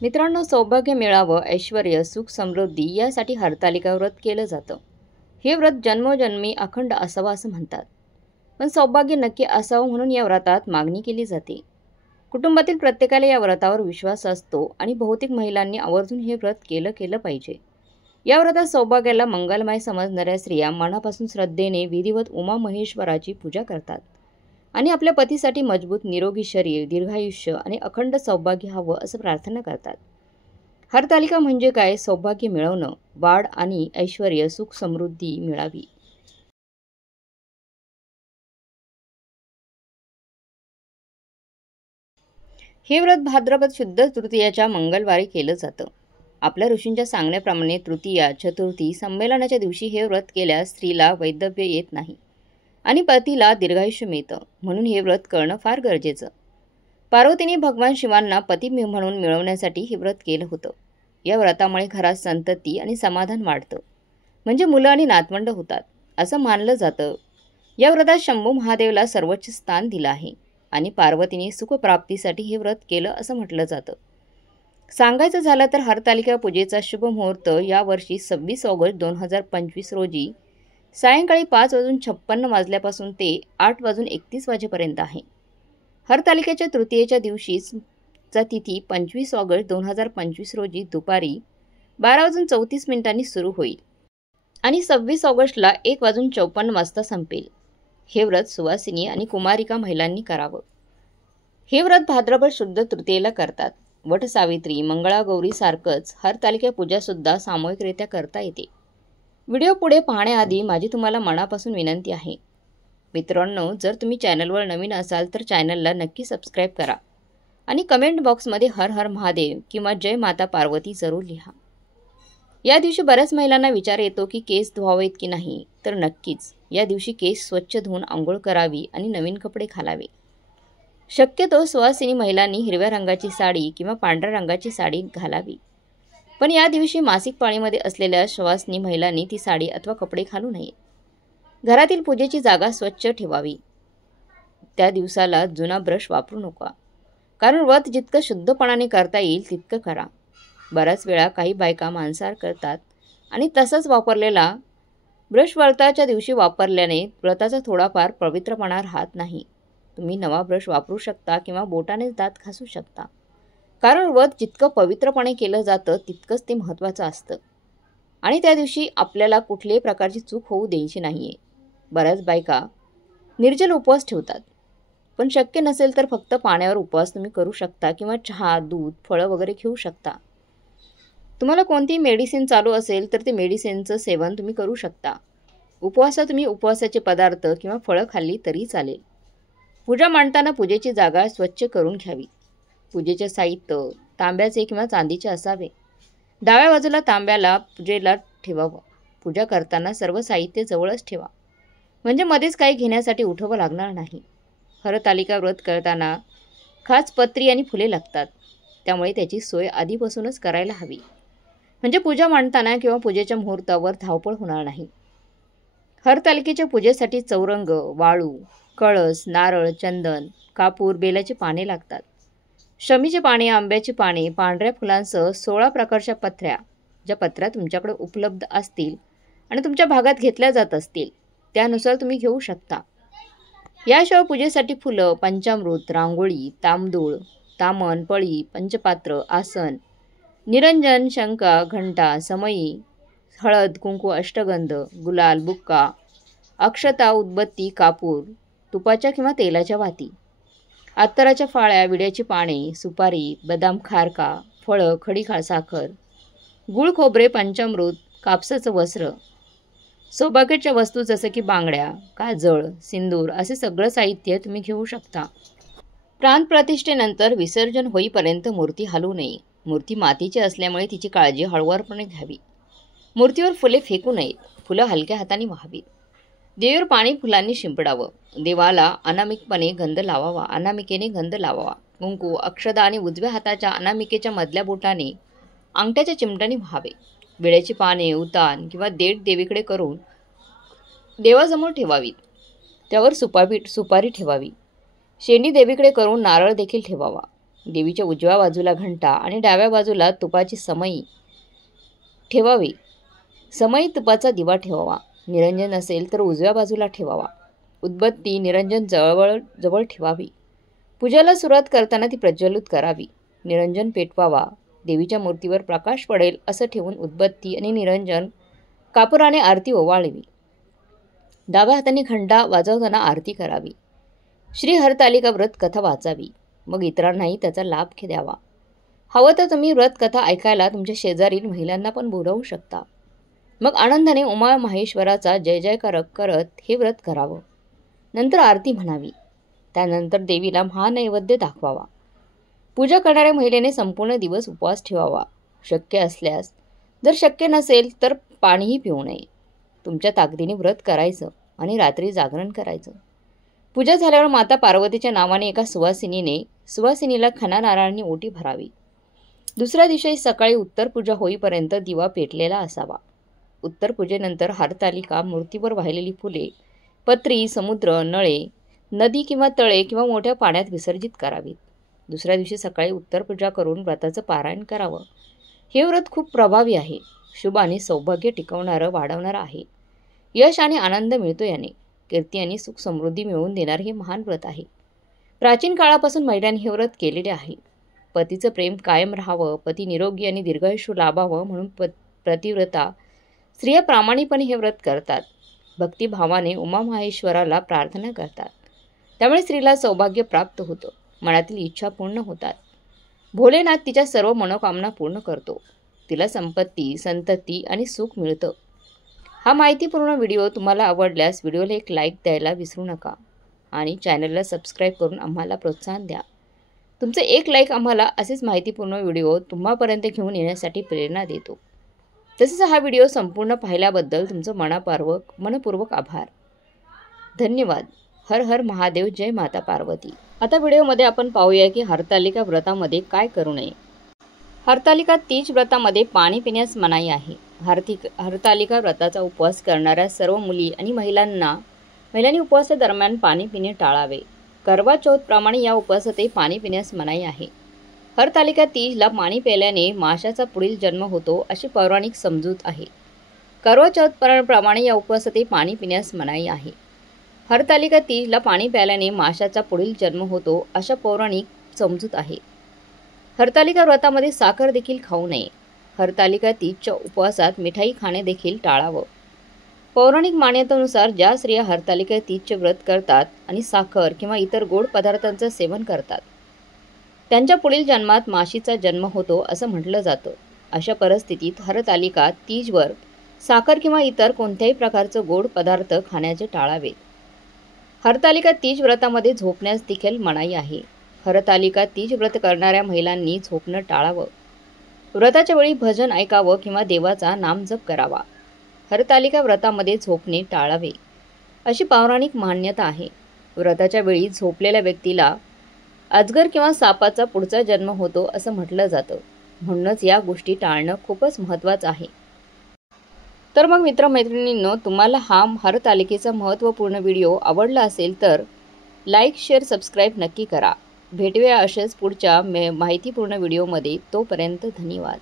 मित्रांनो, सौभाग्य मिळावं, ऐश्वर्य, सुख, समृद्धी यासाठी हरतालिका व्रत केलं जातं. हे व्रत जन्मोजन्मी अखंड असावं असं म्हणतात. पण सौभाग्य नक्की असावं म्हणून या व्रतात मागणी केली जाते. कुटुंबातील प्रत्येकाला या व्रतावर विश्वास असतो आणि बहुतेक महिलांनी आवर्जून हे व्रत केलं पाहिजे. या व्रतात सौभाग्याला मंगलमय समजणाऱ्या स्त्रिया मनापासून श्रद्धेने विधिवत उमा महेश्वराची पूजा करतात आणि आपल्या पतीसाठी मजबूत निरोगी शरीर, दीर्घायुष्य आणि अखंड सौभाग्य हवं असं प्रार्थना करतात. हरतालिका म्हणजे काय? सौभाग्य मिळवणं, वाढ आणि ऐश्वर्य, सुख, समृद्धी मिळावी. हे व्रत भाद्रपद शुद्ध तृतीयाच्या मंगळवारी केलं जातं. आपल्या ऋषींच्या सांगण्याप्रमाणे तृतीया, चतुर्थी, संमेलनाच्या दिवशी हे व्रत केल्यास स्त्रीला वैधव्य येत नाही आणि पतीला दीर्घायुष्य मिळतं. म्हणून हे व्रत करणं फार गरजेचं. पार्वतीने भगवान शिवांना पती म्हणून मिळवण्यासाठी हे व्रत केलं होतं. या व्रतामुळे घरात संतती आणि समाधान वाढतं, म्हणजे मुलं आणि नातवंड होतात असं मानलं जातं. या व्रतात शंभू महादेवला सर्वोच्च स्थान दिलं आहे आणि पार्वतीने सुखप्राप्तीसाठी हे व्रत केलं असं म्हटलं जातं. सांगायचं झालं तर हरतालिका पूजेचा शुभ मुहूर्त यावर्षी 26 ऑगस्ट 2025 रोजी सायंकाळी 5:56 ते 8:31 वाजेपर्यंत आहे. हरतालिकेच्या तृतीयेच्या दिवशीच तिथी 25 ऑगस्ट 2025 रोजी दुपारी 12:34 सुरू होईल आणि 26 ऑगस्टला 1:54 संपेल. हे व्रत सुवासिनी आणि कुमारिका महिलांनी करावं. हे व्रत भाद्रपद शुद्ध तृतीयेला करतात. वट सावित्री, मंगळागौरी सारखंच हरतालिका पूजासुद्धा सामूहिकरित्या करता येते. व्हिडिओ पुढे पाहण्याआधी माझी तुम्हाला मनापासून विनंती आहे. मित्रांनो, जर तुम्ही चॅनलवर नवीन असाल तर चॅनलला नक्की सबस्क्राईब करा आणि कमेंट बॉक्समध्ये हर हर महादेव किंवा जय माता पार्वती जरूर लिहा. या दिवशी बऱ्याच महिलांना विचार येतो की केस धुवावेत की नाही, तर नक्कीच या दिवशी केस स्वच्छ धुवून आंघोळ करावी आणि नवीन कपडे घालावे. शक्यतो सुवासिनी महिलांनी हिरव्या रंगाची साडी किंवा पांढऱ्या रंगाची साडी घालावी. पण या दिवशी मासिक पाळीमध्ये असलेल्या सुवासिनी महिलांनी ती साडी अथवा कपडे घालू नये. घरातील पूजेची जागा स्वच्छ ठेवावी. त्या दिवसाला जुना ब्रश वापरू नका, कारण व्रत जितकं शुद्धपणाने करता येईल तितकं करा. बऱ्याच वेळा काही बायका मांसाहार करतात आणि तसंच वापरलेला ब्रश व्रताच्या दिवशी वापरल्याने व्रताचा थोडाफार पवित्रपणा राहत नाही. तुम्ही नवा ब्रश वापरू शकता किंवा बोटानेच दात घासू शकता, कारण व्रत जितकं पवित्रपणे केलं जातं तितकंच ते महत्त्वाचं असतं आणि त्या दिवशी आपल्याला कुठल्याही प्रकारची चूक होऊ द्यायची नाही आहे. बऱ्याच बायका निर्जल उपवास ठेवतात, पण शक्य नसेल तर फक्त पाण्यावर उपवास तुम्ही करू शकता किंवा चहा, दूध, फळं वगैरे घेऊ शकता. तुम्हाला कोणतीही मेडिसिन चालू असेल तर ते मेडिसिनचं सेवन तुम्ही करू शकता. उपवासात तुम्ही उपवासाचे पदार्थ किंवा फळं खाल्ली तरी चालेल. पूजा मांडताना पूजेची जागा स्वच्छ करून घ्यावी. पूजेचे साहित्य तांब्याचे किंवा चांदीचे असावे. डाव्या बाजूला तांब्याला पूजेला ठेवावं. पूजा करताना सर्व साहित्य जवळच ठेवा, म्हणजे मध्येच काही घेण्यासाठी उठावं लागणार नाही. हरतालिका व्रत करताना खास पत्री आणि फुले लागतात, त्यामुळे त्याची सोय आधीपासूनच करायला हवी, म्हणजे पूजा मांडताना किंवा पूजेच्या मुहूर्तावर धावपळ होणार नाही. हरतालिकेच्या पूजेसाठी चौरंग, वाळू, कळस, नारळ, चंदन, कापूर, बेलाची पाने लागतात. शमीची पाने, आंब्याची पाने, पांढऱ्या फुलांसह 16 प्रकारच्या पत्र्या, ज्या पत्र्या तुमच्याकडे उपलब्ध असतील आणि तुमच्या भागात घेतल्या जात असतील त्यानुसार तुम्ही घेऊ शकता. याशिवाय पूजेसाठी फुलं, पंचामृत, रांगोळी, तांदूळ, तामण, पळी, पंचपात्र, आसन, निरंजन, शंका, घंटा, समई, हळद, कुंकू, अष्टगंध, गुलाल, बुक्का, अक्षता, उदबत्ती, कापूर, तुपाच्या किंवा तेलाच्या वाती, अत्तराच्या फाळ्या, विड्याची पाने, सुपारी, बदाम खारका, फळं, खडी साखर, गुळ, खोबरे, पंचामृत, कापसाचं वस्त्र, सौभाग्याच्या वस्तू जसं की बांगड्या, काजळ, सिंदूर असे सगळं साहित्य तुम्ही घेऊ शकता. प्राणप्रतिष्ठेनंतर विसर्जन होईपर्यंत मूर्ती हलवू नये. मूर्ती मातीची असल्यामुळे तिची काळजी हळूवारपणे घ्यावी. मूर्तीवर फुले फेकू नयेत. फुलं हलक्या हाताने व्हावीत. देवीवर पाणी फुलांनी शिंपडावं. देवाला अनामिकपणे गंध लावावा. अनामिकेने गंध लावावा. कुंकू, अक्षदा आणि उजव्या हाताच्या अनामिकेच्या मधल्या बोटाने अंगठ्याच्या चिमट्याने व्हावे. विड्याची पाने, उतान किंवा देठ देवीकडे करून देवासमोर ठेवावीत. त्यावर सुपारी ठेवावी. शेंडी देवीकडे करून नारळ देखील ठेवावा. देवीच्या उजव्या बाजूला घंटा आणि डाव्या बाजूला तुपाची समई ठेवावी. समई तुपाचा दिवा ठेवावा. निरंजन असेल तर उजव्या बाजूला ठेवावा. उदबत्ती निरंजन जवळ ठेवावी. पूजेला सुरुवात करताना ती प्रज्वलित करावी. निरंजन पेटवावा. देवीच्या मूर्तीवर प्रकाश पडेल असं ठेवून उदबत्ती आणि निरंजन कापुराने आरती ओवाळवी. डाव्या हाताने घंटा वाजवताना आरती करावी. श्री हरतालिका व्रत कथा वाचावी. मग इतरांनाही त्याचा लाभ द्यावा. हवं तर तुम्ही व्रत कथा ऐकायला तुमच्या शेजारील महिलांना पण बोलवू शकता. मग आनंदाने उमा महेश्वराचा जय जयकार करत हे व्रत करावं. नंतर आरती म्हणावी. त्यानंतर देवीला महानैवेद्य दाखवावा. पूजा करणाऱ्या महिलेने संपूर्ण दिवस उपवास ठेवावा. शक्य असल्यास, जर शक्य नसेल तर पाणीही पिऊ नये. तुमच्या ताकदीने व्रत करायचं आणि रात्री जागरण करायचं. पूजा झाल्यावर माता पार्वतीच्या नावाने एका सुवासिनीला खणा नारळांनी ओटी भरावी. दुसऱ्या दिवशी सकाळी उत्तर पूजा होईपर्यंत दिवा पेटलेला असावा. उत्तर पूजेनंतर हरतालिका मूर्तीवर वाहिलेली फुले, पत्री, समुद्र, नळे, नदी किंवा तळे किंवा मोठ्या पाण्यात विसर्जित करावीत. दुसऱ्या दिवशी सकाळी उत्तर पूजा करून व्रताचं पारायण करावं. हे व्रत खूप प्रभावी आहे. शुभ आणि सौभाग्य टिकवणारं, वाढवणारं आहे. यश आणि आनंद मिळतो याने. कीर्ती आणि सुख समृद्धी मिळवून देणारे हे महान व्रत आहे. प्राचीन काळापासून महिलांनी हे व्रत केलेले आहे. पतीचं प्रेम कायम राहावं, पती निरोगी आणि दीर्घायुष्य लाभावं म्हणून प्रतिव्रता स्त्रिया प्रामाणिकपणे हे व्रत करतात. भक्तिभावाने उमामहेश्वराला प्रार्थना करतात. त्यामुळे स्त्रीला सौभाग्य प्राप्त होतं. मनातील इच्छा पूर्ण होतात. भोलेनाथ तिच्या सर्व मनोकामना पूर्ण करतो. तिला संपत्ती, संतती आणि सुख मिळतं. हा माहितीपूर्ण व्हिडिओ तुम्हाला आवडल्यास व्हिडिओला एक लाईक द्यायला विसरू नका आणि चॅनलला सबस्क्राईब करून आम्हाला प्रोत्साहन द्या. तुमचे एक लाईक आम्हाला असेच माहितीपूर्ण व्हिडिओ तुम्हापर्यंत घेऊन येण्यासाठी प्रेरणा देतो. तसेच हा व्हिडिओ संपूर्ण पाहिल्याबद्दल तुमचं मनपूर्वक आभार. धन्यवाद. हर हर महादेव. जय माता पार्वती. आता व्हिडिओमध्ये आपण पाहूया की हरतालिका व्रतामध्ये काय करू नये. हरतालिका तीज व्रतामध्ये पाणी पिण्यास मनाई आहे. हरतालिका व्रताचा उपवास करणाऱ्या सर्व मुली आणि महिलांनी उपवासादरम्यान पाणी पिणे टाळावे. करवा चौथ प्रमाणे या उपवासातही पाणी पिण्यास मनाई आहे. हरतालिका तीजला पाणी प्यायल्याने माशाचा पुढील जन्म होतो अशी पौराणिक समजूत आहे. करवा चौथ प्रमाणे या उपवासातही पाणी पिण्यास मनाई आहे. हरतालिका तीजला पाणी प्यायल्याने माशाचा पुढील जन्म होतो अशा पौराणिक समजूत आहे. हरतालिका व्रतामध्ये साखर देखील खाऊ नये. हरतालिका तीजच्या उपवासात मिठाई खाणे देखील टाळावं. पौराणिक मान्यतेनुसार ज्या स्त्रिया हरतालिका तीजचे व्रत करतात आणि साखर किंवा इतर गोड पदार्थांचं सेवन करतात, त्यांच्या पुढील जन्मात माशीचा जन्म होतो असं म्हटलं जातं. अशा परिस्थितीत हरतालिका तीजवर साखर किंवा इतर कोणत्याही प्रकारचं गोड पदार्थ खाण्याचे टाळावे. हरतालिका तीज व्रतामध्ये झोपण्यास देखील मनाई आहे. हरतालिका तीज व्रत करणाऱ्या महिलांनी झोपणं टाळावं. व्रताच्या वेळी भजन ऐकावं किंवा देवाचा नामजप करावा. हरतालिका व्रतामध्ये झोपणे टाळावे अशी पौराणिक मान्यता आहे. व्रताच्या वेळी झोपलेल्या व्यक्तीला अजगर किंवा सापाचा पुढचा जन्म होतो असं म्हटलं जातं. म्हणूनच या गोष्टी टाळणं खूपच महत्त्वाचं आहे. तर मग मित्रमैत्रिणींनो, तुम्हाला हा हरतालिकेचा महत्त्वपूर्ण व्हिडिओ आवडला असेल तर लाईक, शेअर, सबस्क्राईब नक्की करा. भेटूया असेच पुढच्या माहितीपूर्ण व्हिडिओमध्ये. तोपर्यंत धन्यवाद.